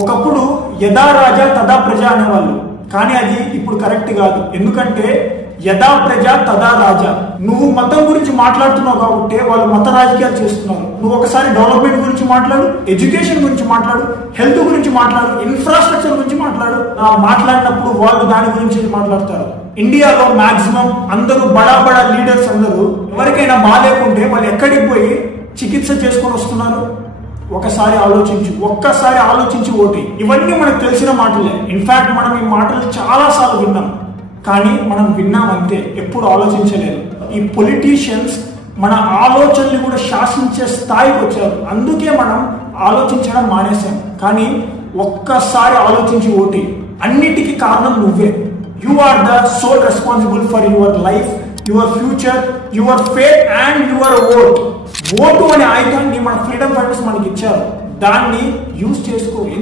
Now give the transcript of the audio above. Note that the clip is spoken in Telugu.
ఒకప్పుడు యథా రాజా తదా ప్రజ అనేవాళ్ళు, కానీ అది ఇప్పుడు కరెక్ట్ కాదు. ఎందుకంటే యథా ప్రజ తదా రాజా. నువ్వు మతం గురించి మాట్లాడుతున్నావు కాబట్టి వాళ్ళు మత రాజకీయాలు చేస్తున్నారు. నువ్వు ఒకసారి డెవలప్మెంట్ గురించి మాట్లాడు, ఎడ్యుకేషన్ గురించి మాట్లాడు, హెల్త్ గురించి మాట్లాడు, ఇన్ఫ్రాస్ట్రక్చర్ గురించి మాట్లాడు. మాట్లాడినప్పుడు వాళ్ళు దాని గురించి మాట్లాడతారు. ఇండియాలో మాక్సిమం అందరూ బడా బడా లీడర్స్ అందరూ ఎవరికైనా బాగాలేకుంటే వాళ్ళు ఎక్కడికి పోయి చికిత్స చేసుకొని వస్తున్నారు? ఒక్కసారి ఆలోచించి ఓటి. ఇవన్నీ మనకు తెలిసిన మాటలే. ఇన్ఫాక్ట్ మనం ఈ మాటలు చాలా సార్లు విన్నాం, కానీ మనం విన్నామంతే, ఎప్పుడు ఆలోచించలేదు. ఈ పొలిటీషియన్స్ మన ఆలోచనలు కూడా శాసించే స్థాయికి వచ్చారు. అందుకే మనం ఆలోచించడం మానేశాం. కానీ ఒక్కసారి ఆలోచించి ఓటి. అన్నిటికీ కారణం నువ్వే. You are the sole responsible for your life, your future, your fate and your vote. Vote అనే ఆయుధాన్ని మన ఫ్రీడమ్ ఫైటర్స్ మనకి ఇచ్చారు. దాన్ని యూజ్ చేసుకో.